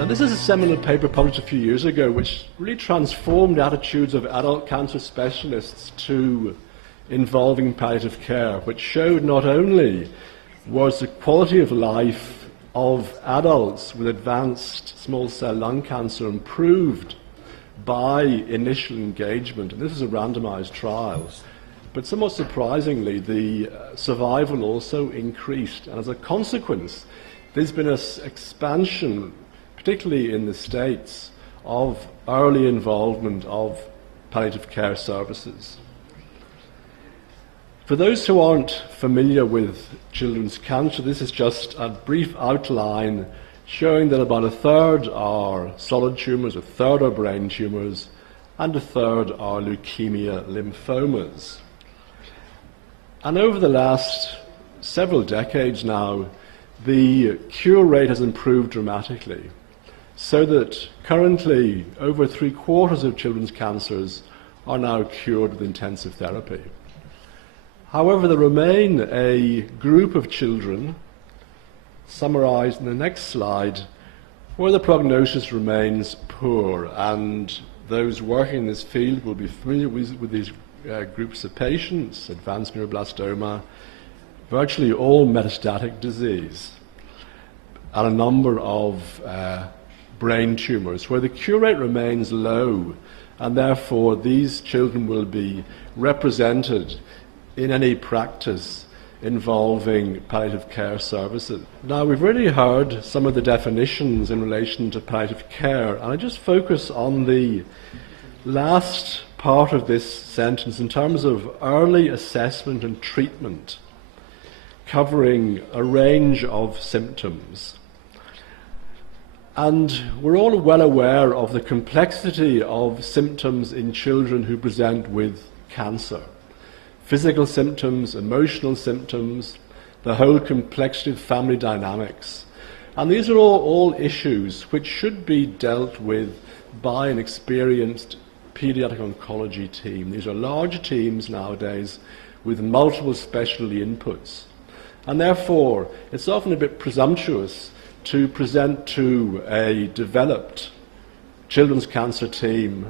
Now, this is a seminal paper published a few years ago which really transformed the attitudes of adult cancer specialists to involving palliative care, which showed not only was the quality of life of adults with advanced small cell lung cancer improved by initial engagement, and this is a randomized trial, but somewhat surprisingly, the survival also increased, and as a consequence, there's been an expansion, particularly in the States, of early involvement of palliative care services. For those who aren't familiar with children's cancer, this is just a brief outline showing that about a third are solid tumours, a third are brain tumours, and a third are leukemia lymphomas. And over the last several decades now, the cure rate has improved dramatically, so that currently over 3/4 of children's cancers are now cured with intensive therapy. However, there remain a group of children, summarized in the next slide, where the prognosis remains poor, and those working in this field will be familiar with these groups of patients: advanced neuroblastoma, virtually all metastatic disease, and a number of brain tumours, where the cure rate remains low, and therefore these children will be represented in any practice involving palliative care services. Now, we've already heard some of the definitions in relation to palliative care, and I just focus on the last part of this sentence in terms of early assessment and treatment, covering a range of symptoms. And we're all well aware of the complexity of symptoms in children who present with cancer. Physical symptoms, emotional symptoms, the whole complexity of family dynamics. And these are all issues which should be dealt with by an experienced pediatric oncology team. These are large teams nowadays with multiple specialty inputs. And therefore, it's often a bit presumptuous to present to a developed children's cancer team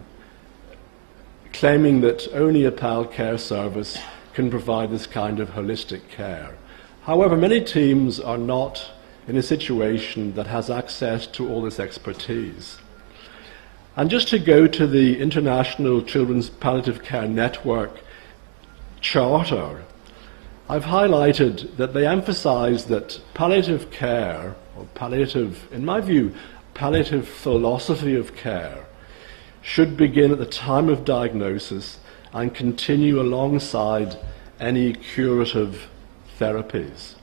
claiming that only a PAL care service can provide this kind of holistic care. However, many teams are not in a situation that has access to all this expertise. And just to go to the International Children's Palliative Care Network Charter, I've highlighted that they emphasize that palliative care, or palliative, in my view, palliative philosophy of care, should begin at the time of diagnosis and continue alongside any curative therapies.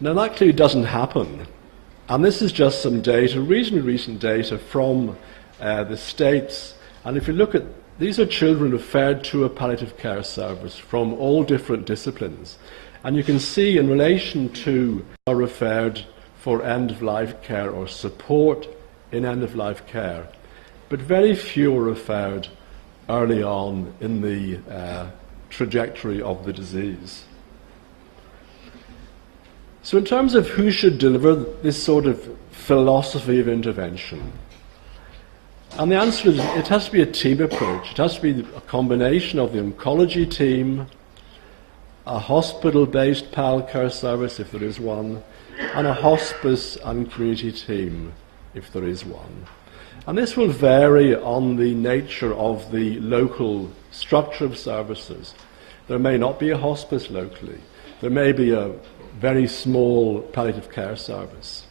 Now, that clearly doesn't happen, and this is just some data, reasonably recent data from the States, and if you look at, these are children referred to a palliative care service from all different disciplines, and you can see in relation to are referred for end-of-life care or support in end-of-life care, but very few are referred early on in the trajectory of the disease. So in terms of who should deliver this sort of philosophy of intervention, and the answer is it has to be a team approach. It has to be a combination of the oncology team, a hospital-based PAL care service, if there is one, and a hospice and community team, if there is one. And this will vary on the nature of the local structure of services. There may not be a hospice locally. There may be a very small palliative care service.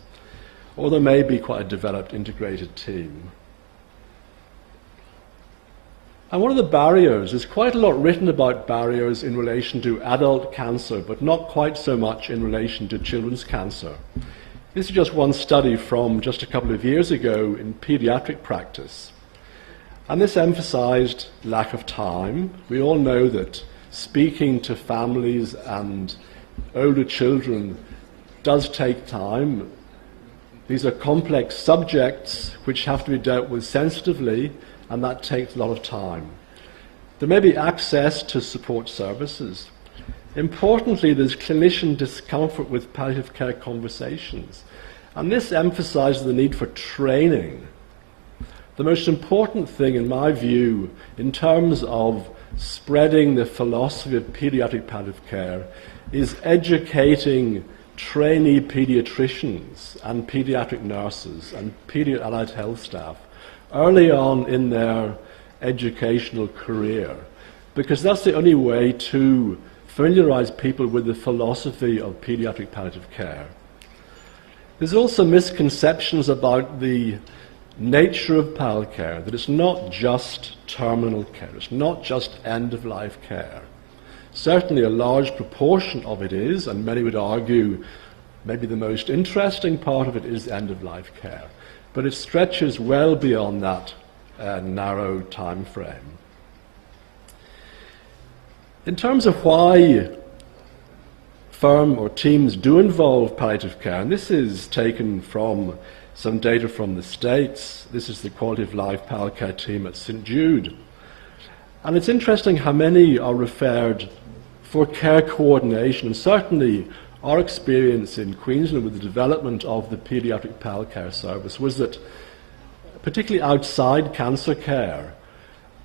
Or there may be quite a developed integrated team. And one of the barriers, there's quite a lot written about barriers in relation to adult cancer, but not quite so much in relation to children's cancer. This is just one study from just a couple of years ago in pediatric practice. And this emphasized lack of time. We all know that speaking to families and older children does take time. These are complex subjects which have to be dealt with sensitively, and that takes a lot of time. There may be access to support services. Importantly, there's clinician discomfort with palliative care conversations. And this emphasises the need for training. The most important thing, in my view, in terms of spreading the philosophy of paediatric palliative care is educating trainee paediatricians and paediatric nurses and allied health staff early on in their educational career, because that's the only way to familiarise people with the philosophy of paediatric palliative care. There's also misconceptions about the nature of PAL care, that it's not just terminal care, it's not just end-of-life care. Certainly a large proportion of it is, and many would argue maybe the most interesting part of it is end-of-life care, but it stretches well beyond that narrow time frame. In terms of why firm or teams do involve palliative care, and this is taken from some data from the States. This is the Quality of Life PAL care team at St. Jude. And it's interesting how many are referred for care coordination, and certainly our experience in Queensland with the development of the paediatric PAL care service was that, particularly outside cancer care,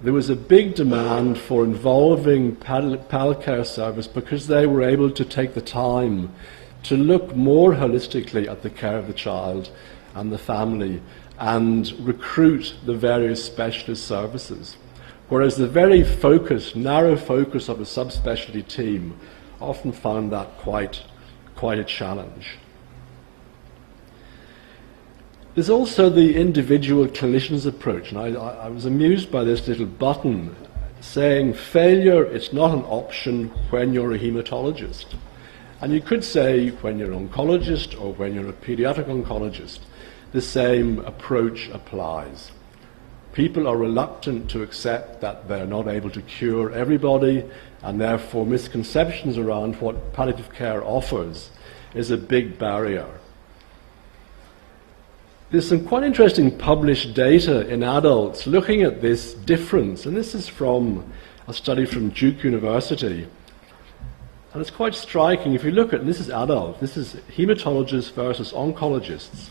there was a big demand for involving PAL care service because they were able to take the time to look more holistically at the care of the child and the family and recruit the various specialist services. Whereas the very narrow focus of a subspecialty team often found that quite a challenge. There's also the individual clinician's approach, and I was amused by this little button saying failure is not an option when you're a hematologist. And you could say when you're an oncologist or when you're a pediatric oncologist, the same approach applies. People are reluctant to accept that they're not able to cure everybody, and therefore misconceptions around what palliative care offers is a big barrier. There's some quite interesting published data in adults looking at this difference, and this is from a study from Duke University. And it's quite striking. If you look at, and this is adult, this is hematologists versus oncologists.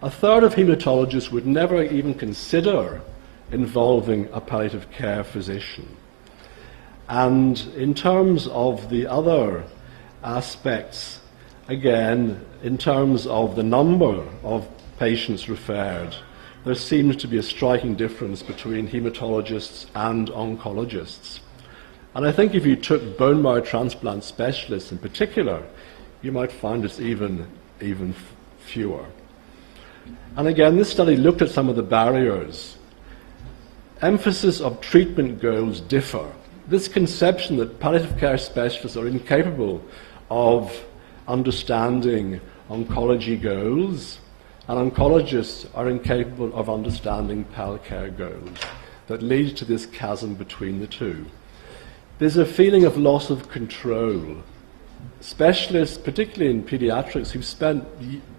A third of hematologists would never even consider involving a palliative care physician. And in terms of the other aspects, again, in terms of the number of patients referred, there seems to be a striking difference between hematologists and oncologists. And I think if you took bone marrow transplant specialists in particular, you might find it's even fewer. And again, this study looked at some of the barriers. Emphasis of treatment goals differ. This conception that palliative care specialists are incapable of understanding oncology goals, and oncologists are incapable of understanding PAL care goals, that leads to this chasm between the two. There's a feeling of loss of control. Specialists, particularly in pediatrics, who've spent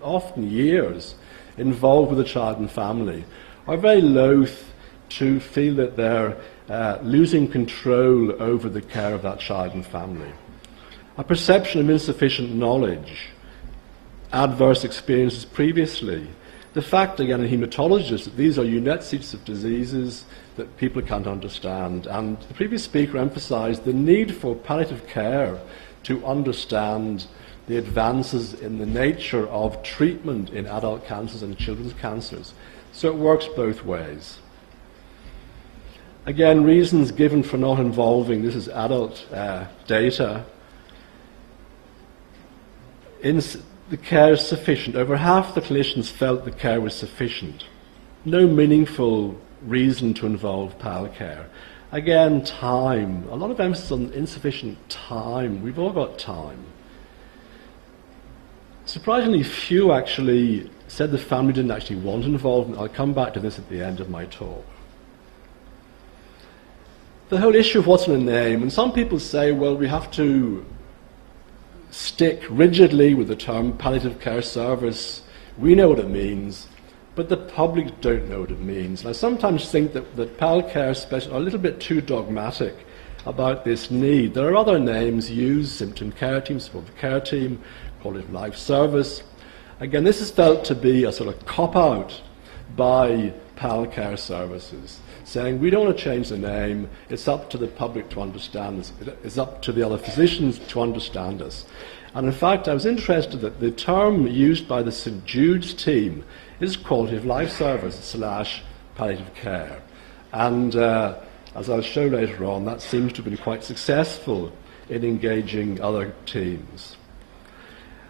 often years involved with the child and family, are very loath to feel that they're losing control over the care of that child and family. A perception of insufficient knowledge, adverse experiences previously, the fact, again, in hematologists, that these are unique of diseases that people can't understand. And the previous speaker emphasized the need for palliative care to understand the advances in the nature of treatment in adult cancers and children's cancers. So it works both ways. Again, reasons given for not involving, this is adult data. The care is sufficient. Over half the clinicians felt the care was sufficient. No meaningful reason to involve PAL care. Again, time. A lot of emphasis on insufficient time. We've all got time. Surprisingly few actually said the family didn't actually want involvement. I'll come back to this at the end of my talk. The whole issue of what's in a name, and some people say, well, we have to stick rigidly with the term palliative care service. We know what it means, but the public don't know what it means. And I sometimes think that PAL care specialists are a little bit too dogmatic about this need. There are other names used, symptom care team, supportive care team, quality of life service, Again, this is felt to be a sort of cop-out by PAL Care Services, saying we don't want to change the name, it's up to the public to understand us, it's up to the other physicians to understand us. And in fact, I was interested that the term used by the St Jude's team is quality of life service / palliative care. And as I'll show later on, that seems to have been quite successful in engaging other teams.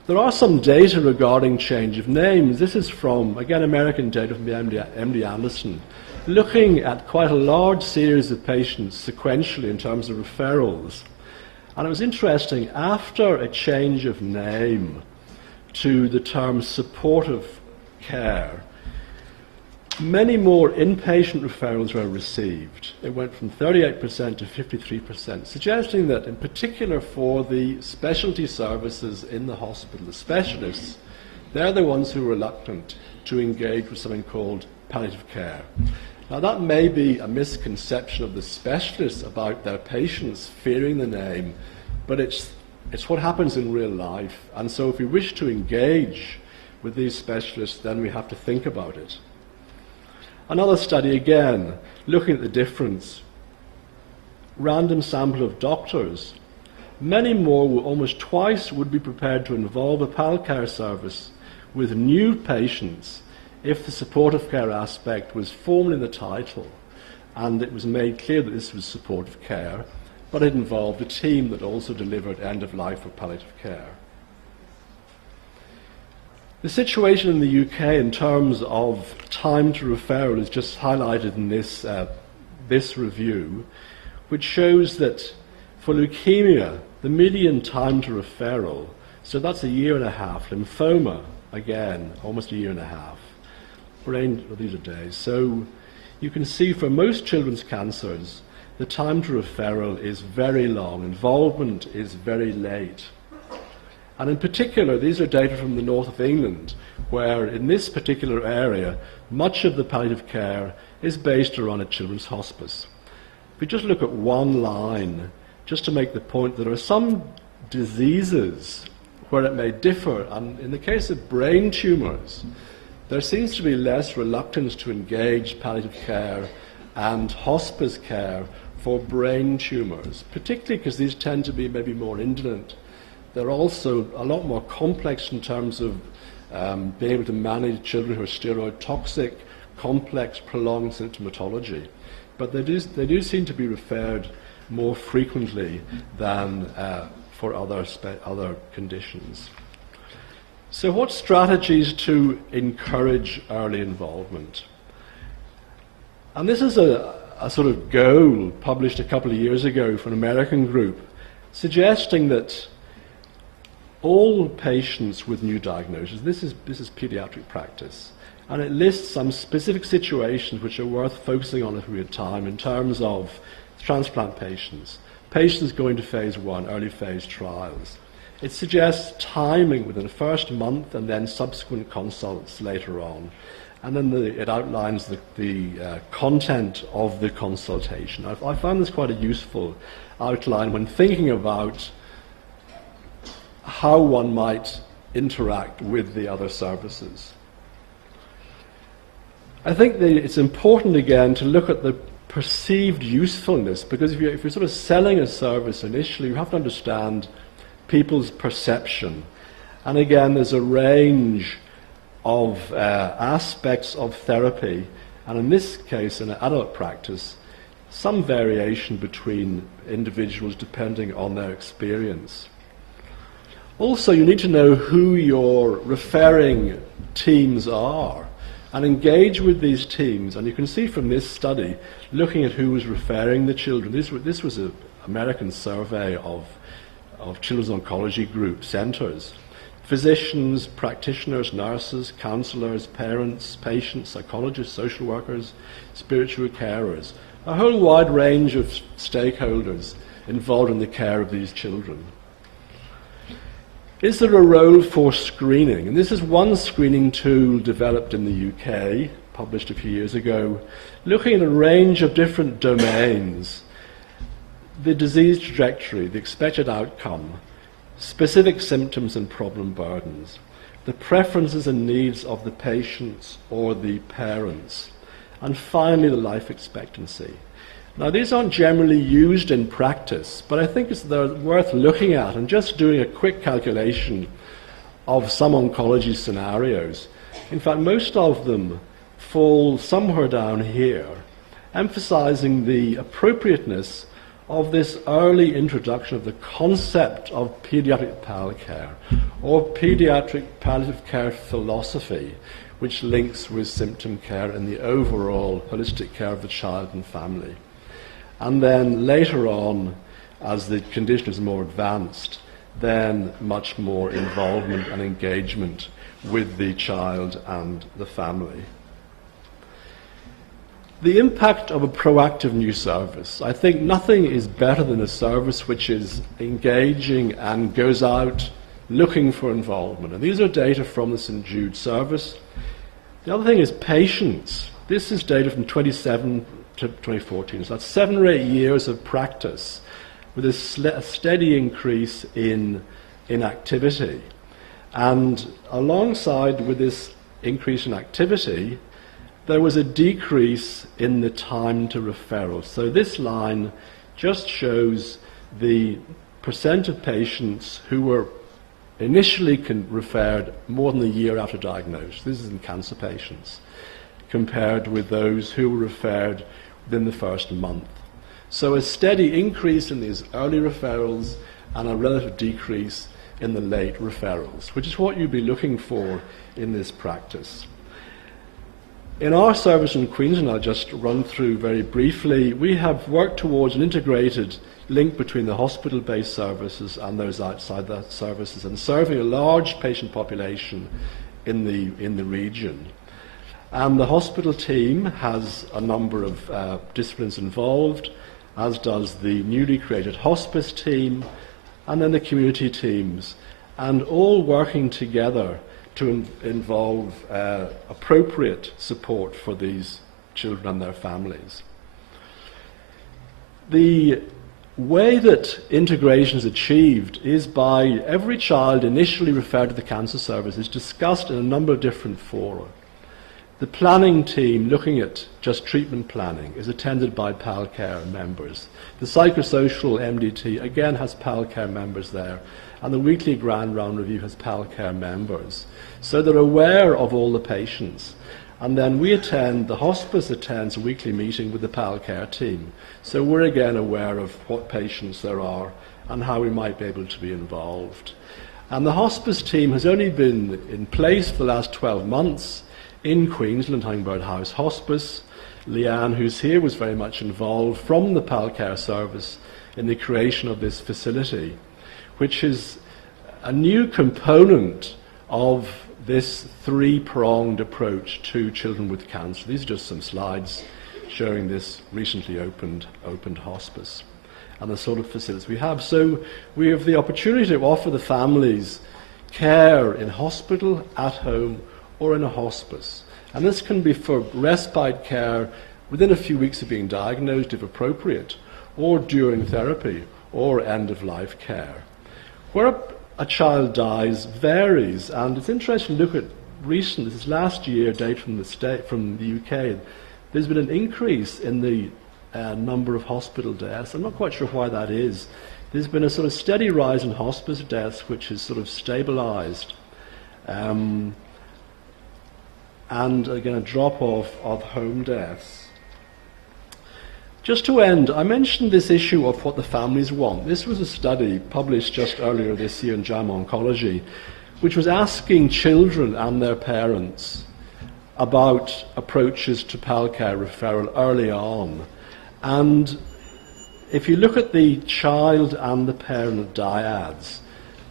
There are some data regarding change of names. This is from, again, American data from the MD Anderson, looking at quite a large series of patients sequentially in terms of referrals. And it was interesting, after a change of name to the term supportive care, many more inpatient referrals were received. It went from 38% to 53%, suggesting that in particular for the specialty services in the hospital, the specialists, they're the ones who are reluctant to engage with something called palliative care. Now that may be a misconception of the specialists about their patients fearing the name, but it's what happens in real life. And so if we wish to engage with these specialists, then we have to think about it. Another study again, looking at the difference. Random sample of doctors. Many more, almost twice, would be prepared to involve a PAL care service with new patients if the supportive care aspect was formed in the title and it was made clear that this was supportive care, but it involved a team that also delivered end-of-life or palliative care. The situation in the UK in terms of time to referral is just highlighted in this review, which shows that for leukemia, the median time to referral, so that's 1.5 years, lymphoma, again, almost 1.5 years, brain, well, these are days. So you can see for most children's cancers, the time to referral is very long, involvement is very late. And in particular, these are data from the north of England, where in this particular area, much of the palliative care is based around a children's hospice. If we just look at one line, just to make the point, there are some diseases where it may differ, and in the case of brain tumours, there seems to be less reluctance to engage palliative care and hospice care for brain tumours, particularly because these tend to be maybe more indolent. They're also a lot more complex in terms of being able to manage children who are steroid toxic, complex, prolonged symptomatology. But they do seem to be referred more frequently than for other conditions. So what strategies to encourage early involvement? And this is a sort of goal published a couple of years ago for an American group, suggesting that all patients with new diagnoses, this is pediatric practice, and it lists some specific situations which are worth focusing on if we have time in terms of transplant patients, patients going to phase 1, early phase trials. It suggests timing within the first month and then subsequent consults later on. And then it outlines the content of the consultation. I found this quite a useful outline when thinking about how one might interact with the other services. I think it's important again to look at the perceived usefulness, because if you're sort of selling a service initially, you have to understand people's perception. And again, there's a range of aspects of therapy, and in this case, in adult practice, some variation between individuals depending on their experience. Also, you need to know who your referring teams are and engage with these teams. And you can see from this study, looking at who was referring the children, this was an American survey of children's oncology group centres. Physicians, practitioners, nurses, counsellors, parents, patients, psychologists, social workers, spiritual carers, a whole wide range of stakeholders involved in the care of these children. Is there a role for screening? And this is one screening tool developed in the UK, published a few years ago, looking at a range of different domains: the disease trajectory, the expected outcome, specific symptoms and problem burdens. the preferences and needs of the patients or the parents, and finally the life expectancy. Now, these aren't generally used in practice, but I think they're worth looking at and just doing a quick calculation of some oncology scenarios. In fact, most of them fall somewhere down here, emphasizing the appropriateness of this early introduction of the concept of pediatric palliative or pediatric palliative care philosophy, which links with symptom care and the overall holistic care of the child and family. And then later on, as the condition is more advanced, then much more involvement and engagement with the child and the family. The impact of a proactive new service. I think nothing is better than a service which is engaging and goes out looking for involvement. And these are data from the St. Jude service. The other thing is patience. This is data from 2007 to 2014. So that's 7 or 8 years of practice with a steady increase in activity. And alongside with this increase in activity, there was a decrease in the time to referral. So this line just shows the percent of patients who were initially referred more than a year after diagnosis. This is in cancer patients, compared with those who were referred within the first month. So a steady increase in these early referrals and a relative decrease in the late referrals, which is what you'd be looking for in this practice. In our service in Queensland, I'll just run through very briefly, we have worked towards an integrated link between the hospital-based services and those outside that services, and serving a large patient population in the region. And the hospital team has a number of disciplines involved, as does the newly created hospice team, and then the community teams, and all working together to involve appropriate support for these children and their families. The way that integration is achieved is by every child initially referred to the cancer service is discussed in a number of different fora. The planning team looking at just treatment planning is attended by PALCare members. The psychosocial MDT again has PALCare members there, and the weekly Grand Round Review has PALCare members. So they're aware of all the patients. And then the hospice attends a weekly meeting with the PALCare team. So we're again aware of what patients there are and how we might be able to be involved. And the hospice team has only been in place for the last 12 months in Queensland, Hummingbird House Hospice. Leanne, who's here, was very much involved from the PALCare service in the creation of this facility, which is a new component of this three-pronged approach to children with cancer. These are just some slides showing this recently opened hospice and the sort of facilities we have. So we have the opportunity to offer the families care in hospital, at home, or in a hospice. And this can be for respite care within a few weeks of being diagnosed, if appropriate, or during therapy, or end-of-life care. Where a child dies varies, and it's interesting to look at this is last year data from the UK. There's been an increase in the number of hospital deaths. I'm not quite sure why that is. There's been a sort of steady rise in hospice deaths, which has sort of stabilized. And again, a drop-off of home deaths. Just to end, I mentioned this issue of what the families want. This was a study published just earlier this year in JAMA Oncology, which was asking children and their parents about approaches to PALCare referral early on. And if you look at the child and the parent dyads,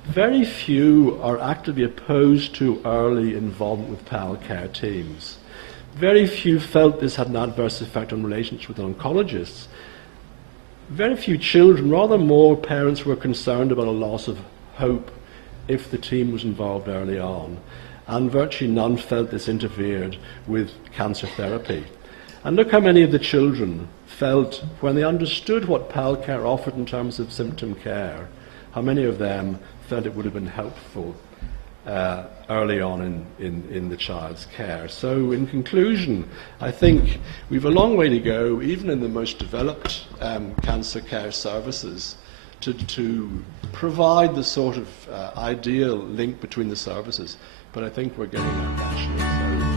very few are actively opposed to early involvement with PALCare teams. Very few felt this had an adverse effect on relationships with oncologists. Very few children, rather more parents were concerned about a loss of hope if the team was involved early on. And virtually none felt this interfered with cancer therapy. And look how many of the children felt, when they understood what PALCare offered in terms of symptom care, how many of them felt it would have been helpful early on in the child's care. So in conclusion, I think we've a long way to go, even in the most developed cancer care services, to provide the sort of ideal link between the services. But I think we're getting there, actually. So